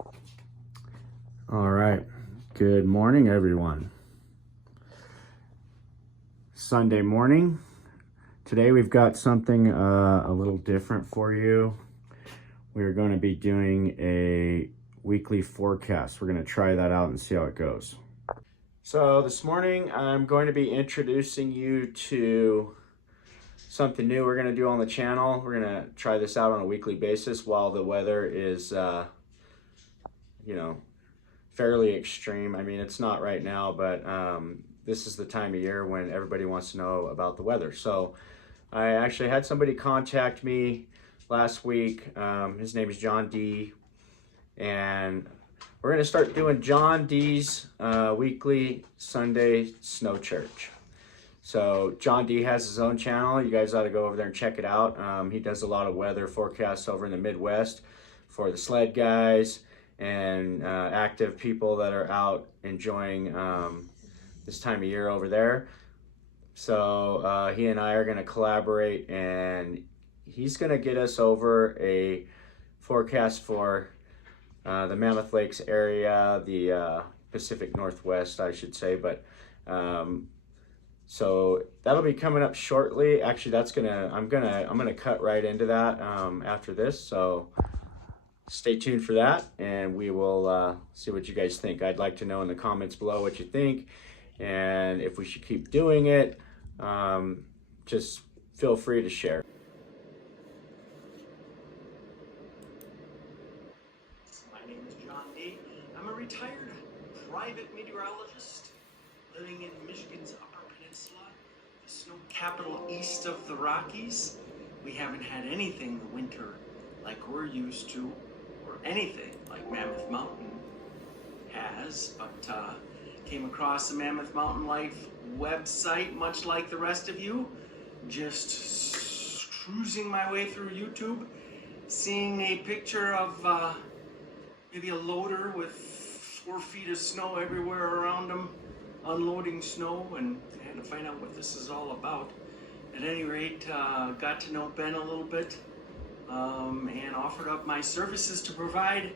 All right. Good morning, everyone. Sunday morning. Today we've got something a little different for you. We're going to be doing a weekly forecast. We're going to try that out and see how it goes. So this morning I'm going to be introducing you to something new we're going to do on the channel. We're going to try this out on a weekly basis while the weather is, fairly extreme. I mean, it's not right now, but this is the time of year when everybody wants to know about the weather. So I actually had somebody contact me last week. His name is John Dee, and we're going to start doing John Dee's weekly Sunday snow church. So John Dee has his own channel. You guys ought to go over there and check it out. He does a lot of weather forecasts over in the Midwest for the sled guys and active people that are out enjoying this time of year over there. So he and I are going to collaborate, and he's going to get us over a forecast for the Mammoth Lakes area, the Pacific Northwest, I should say. But so that'll be coming up shortly. Actually, I'm gonna cut right into that after this. So stay tuned for that, and we will see what you guys think. I'd like to know in the comments below what you think, and if we should keep doing it. Just feel free to share. My name is John Dee. I'm a retired private meteorologist living in Michigan's Upper Peninsula, the snow capital east of the Rockies. We haven't had anything the winter like we're used to, or anything like Mammoth Mountain has, but came across the Mammoth Mountain Life website, much like the rest of you, just cruising my way through YouTube, seeing a picture of maybe a loader with 4 feet of snow everywhere around them, unloading snow, and I had to find out what this is all about. At any rate, got to know Ben a little bit, and offered up my services to provide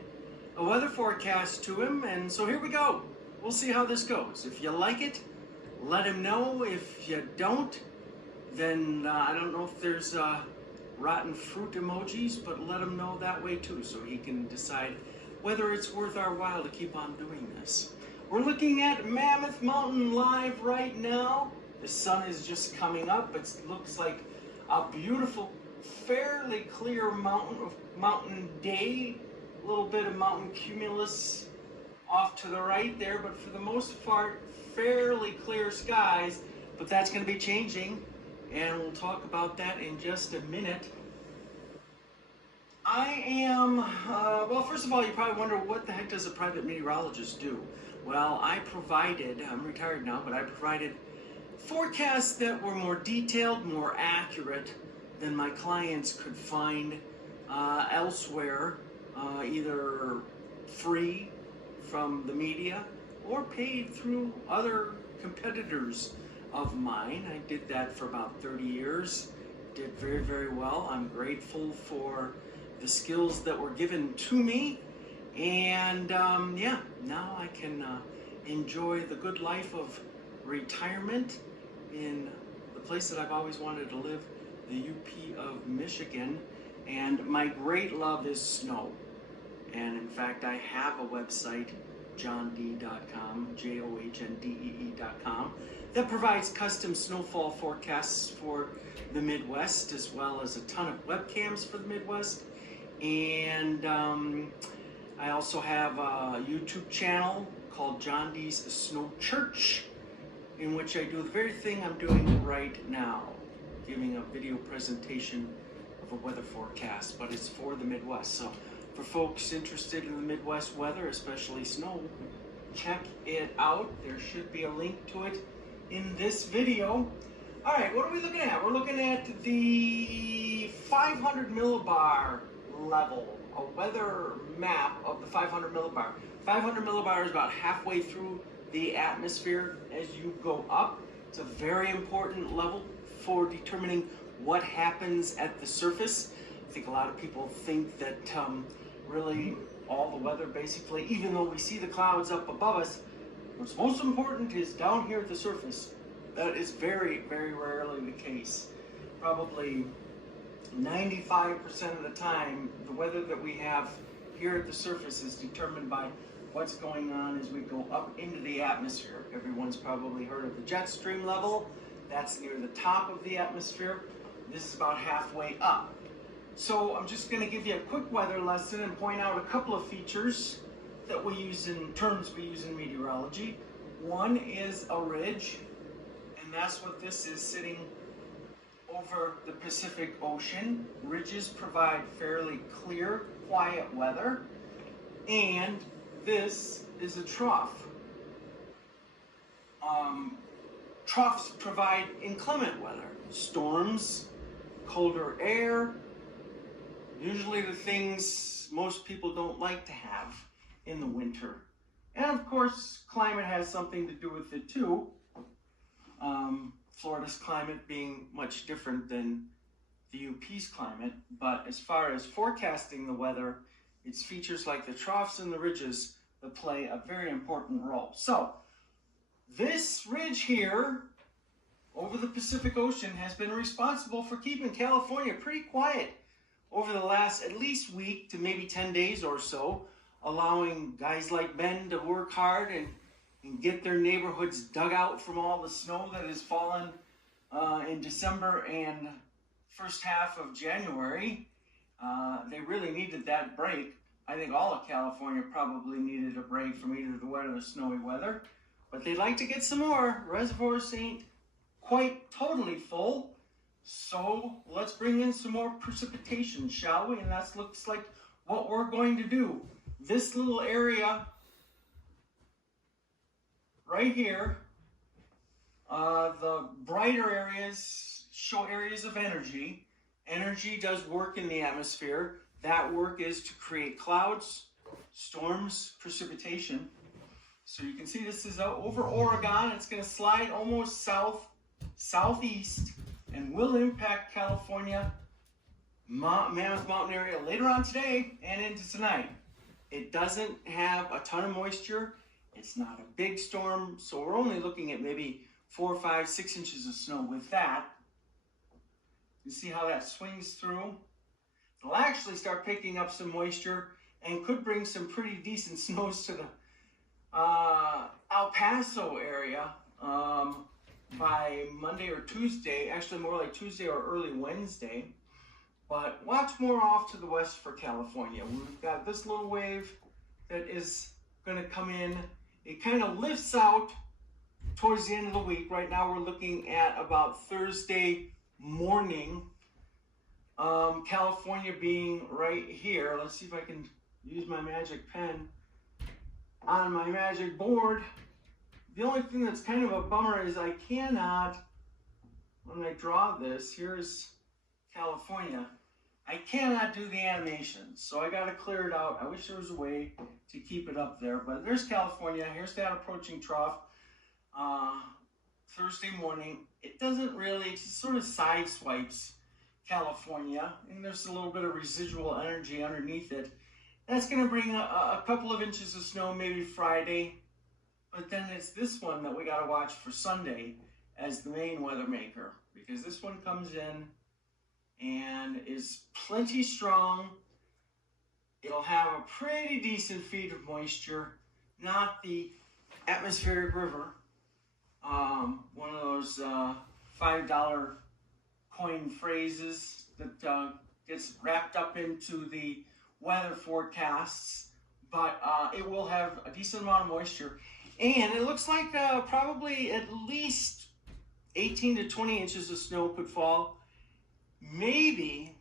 a weather forecast to him, and so here we go. We'll see how this goes. If you like it, let him know. If you don't, then I don't know if there's rotten fruit emojis, but let him know that way too, so he can decide whether it's worth our while to keep on doing this. We're looking at Mammoth Mountain live right now. The sun is just coming up. It looks like a beautiful, fairly clear mountain day. A little bit of mountain cumulus off to the right there, but for the most part, fairly clear skies. But that's going to be changing, and we'll talk about that in just a minute. I am, well, first of all, you probably wonder, what the heck does a private meteorologist do? Well, I'm retired now, but I provided forecasts that were more detailed, more accurate than my clients could find elsewhere, either free from the media or paid through other competitors of mine. I did that for about 30 years, did very, very well. I'm grateful for the skills that were given to me, and yeah, now I can enjoy the good life of retirement in the place that I've always wanted to live, the UP of Michigan. And my great love is snow. And in fact, I have a website, johndee.com, JOHNDEE.com, that provides custom snowfall forecasts for the Midwest, as well as a ton of webcams for the Midwest. And I also have a YouTube channel called John Dee's Snow Church, in which I do the very thing I'm doing right now, giving a video presentation of a weather forecast, but it's for the Midwest. So for folks interested in the Midwest weather, especially snow, check it out. There should be a link to it in this video. All right, what are we looking at? We're looking at the 500 millibar level, a weather map of the 500 millibar. 500 millibar is about halfway through the atmosphere as you go up. It's a very important level for determining what happens at the surface. I think a lot of people think that really all the weather basically, even though we see the clouds up above us. What's most important is down here at the surface. That is very, very rarely the case. Probably 95% of the time, the weather that we have here at the surface is determined by what's going on as we go up into the atmosphere. Everyone's probably heard of the jet stream level. That's near the top of the atmosphere. This is about halfway up. So I'm just going to give you a quick weather lesson and point out a couple of features that we use in terms we use in meteorology. One is a ridge, and that's what this is, sitting over the Pacific Ocean. Ridges provide fairly clear, quiet weather. And this is a trough. Troughs provide inclement weather. Storms, colder air, usually the things most people don't like to have in the winter. And of course, climate has something to do with it too. Florida's climate being much different than the UP's climate, but as far as forecasting the weather, it's features like the troughs and the ridges that play a very important role. So, this ridge here over the Pacific Ocean has been responsible for keeping California pretty quiet over the last at least week to maybe 10 days or so, allowing guys like Ben to work hard and get their neighborhoods dug out from all the snow that has fallen in December and first half of January. They really needed that break. I think all of California probably needed a break from either the wet or the snowy weather, but they'd like to get some more. Reservoirs ain't quite totally full, so let's bring in some more precipitation, shall we? And that looks like what we're going to do. This little area right here, the brighter areas show areas of energy. Energy does work in the atmosphere. That work is to create clouds, storms, precipitation. So you can see this is over Oregon. It's going to slide almost southeast, and will impact California, Mammoth Mountain area later on today and into tonight. It doesn't have a ton of moisture. It's not a big storm, so we're only looking at maybe 4, 5, 6 inches of snow with that. You see how that swings through? It'll actually start picking up some moisture and could bring some pretty decent snows to the El Paso area by Monday or Tuesday, actually more like Tuesday or early Wednesday. But watch more off to the west for California. We've got this little wave that is going to come in. It kind of lifts out towards the end of the week. Right now we're looking at about Thursday morning. California being right here. Let's see if I can use my magic pen on my magic board. The only thing that's kind of a bummer is I cannot, when I draw this, here's California, I cannot do the animation, so I got to clear it out. I wish there was a way to keep it up there, but there's California. Here's that approaching trough Thursday morning. It doesn't really, it just sort of side swipes California, and there's a little bit of residual energy underneath it. That's going to bring a couple of inches of snow maybe Friday, but then it's this one that we got to watch for Sunday as the main weather maker, because this one comes in and is plenty strong. It'll have a pretty decent feed of moisture, not the atmospheric river, one of those $5 coin phrases that gets wrapped up into the weather forecasts, but it will have a decent amount of moisture, and it looks like probably at least 18 to 20 inches of snow could fall. Maybe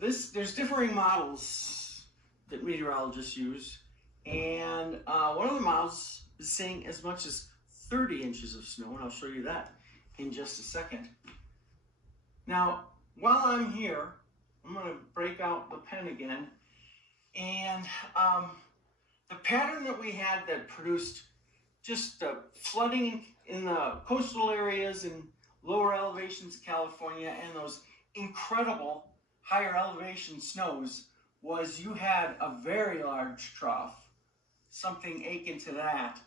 there's differing models that meteorologists use, and one of the models is saying as much as 30 inches of snow, and I'll show you that in just a second. Now, while I'm here, I'm going to break out the pen again, and the pattern that we had that produced just flooding in the coastal areas and lower elevations of California and those incredible higher elevation snows was you had a very large trough, something akin to that,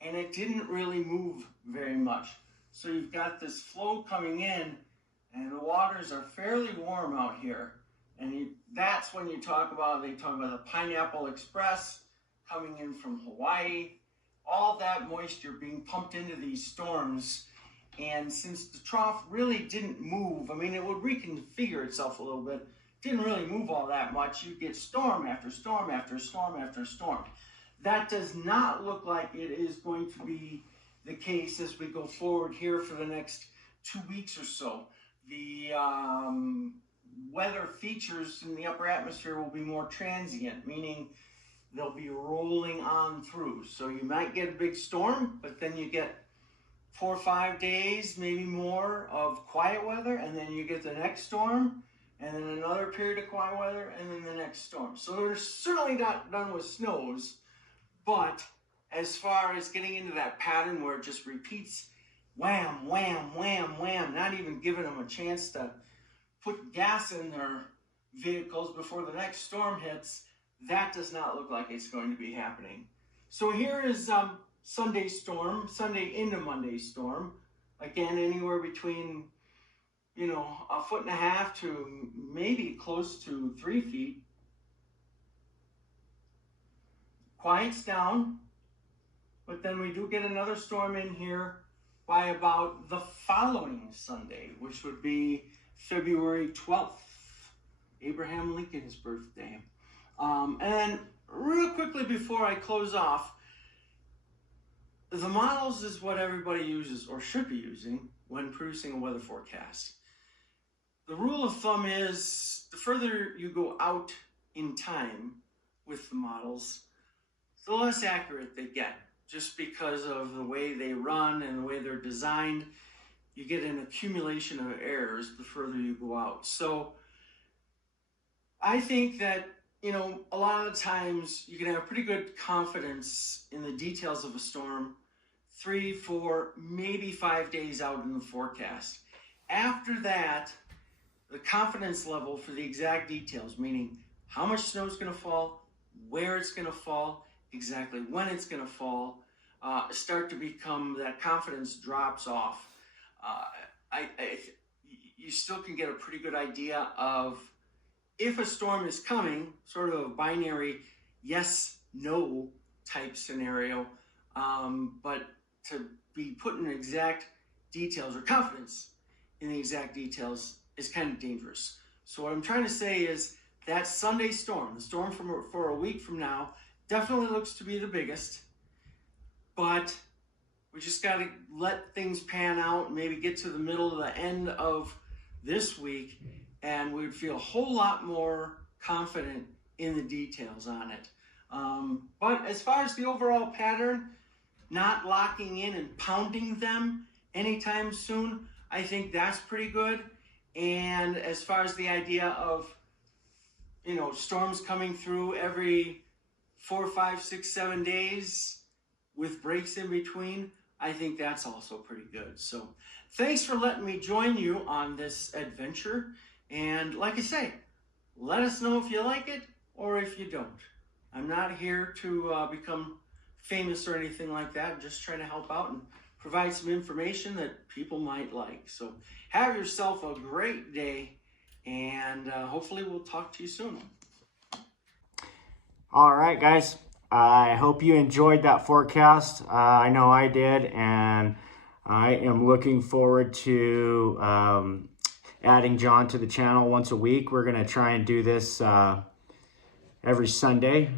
and it didn't really move very much. So you've got this flow coming in, and the waters are fairly warm out here. And that's when they talk about the Pineapple Express coming in from Hawaii, all that moisture being pumped into these storms. And since the trough really didn't move, I mean, it would reconfigure itself a little bit, didn't really move all that much, you get storm after storm after storm after storm. That does not look like it is going to be the case as we go forward here for the next 2 weeks or so. The weather features in the upper atmosphere will be more transient, meaning they'll be rolling on through. So you might get a big storm, but then you get 4 or 5 days, maybe more, of quiet weather, and then you get the next storm, and then another period of quiet weather, and then the next storm. So they're certainly not done with snows, but as far as getting into that pattern where it just repeats, wham, wham, wham, wham, not even giving them a chance to put gas in their vehicles before the next storm hits, that does not look like it's going to be happening. So here is Sunday storm, Sunday into Monday storm. Again, anywhere between, 1.5 feet to maybe close to 3 feet. Quiets down, but then we do get another storm in here by about the following Sunday, which would be February 12th, Abraham Lincoln's birthday. And then real quickly before I close off, the models is what everybody uses or should be using when producing a weather forecast. The rule of thumb is the further you go out in time with the models, the less accurate they get, just because of the way they run and the way they're designed. You get an accumulation of errors the further you go out. So I think that, a lot of the times you can have pretty good confidence in the details of a storm 3, 4, maybe 5 days out in the forecast. After that, the confidence level for the exact details, meaning how much snow is going to fall, where it's going to fall, exactly when it's going to fall, start to become, that confidence drops off. You still can get a pretty good idea of if a storm is coming, sort of a binary yes, no type scenario, but to be putting exact details or confidence in the exact details is kind of dangerous. So what I'm trying to say is that Sunday storm, the storm for a week from now, definitely looks to be the biggest, but we just got to let things pan out, maybe get to the middle of the end of this week, and we'd feel a whole lot more confident in the details on it. But as far as the overall pattern, not locking in and pounding them anytime soon, I think that's pretty good. And as far as the idea of, storms coming through every 4, 5, 6, 7 days with breaks in between, I think that's also pretty good. So thanks for letting me join you on this adventure. And like I say, let us know if you like it or if you don't. I'm not here to become famous or anything like that. I'm just trying to help out and provide some information that people might like. So have yourself a great day, and hopefully we'll talk to you soon. All right, guys. I hope you enjoyed that forecast. I know I did, and I am looking forward to adding John to the channel once a week. We're going to try and do this every Sunday.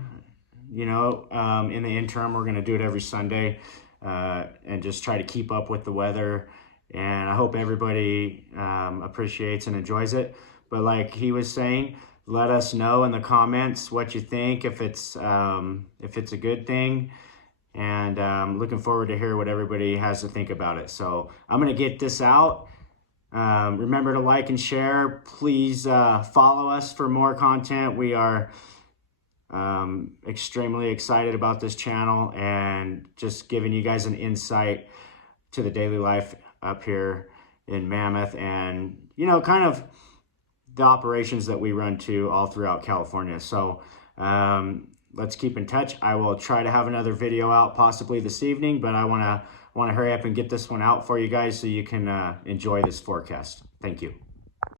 In the interim, we're going to do it every Sunday and just try to keep up with the weather. And I hope everybody appreciates and enjoys it. But like he was saying, let us know in the comments what you think, if it's a good thing. And looking forward to hear what everybody has to think about it. So I'm going to get this out. Remember to like and share. Please follow us for more content. We are extremely excited about this channel and just giving you guys an insight to the daily life up here in Mammoth, and kind of the operations that we run to all throughout California. So let's keep in touch. I will try to have another video out possibly this evening, but I want to hurry up and get this one out for you guys so you can enjoy this forecast. Thank you.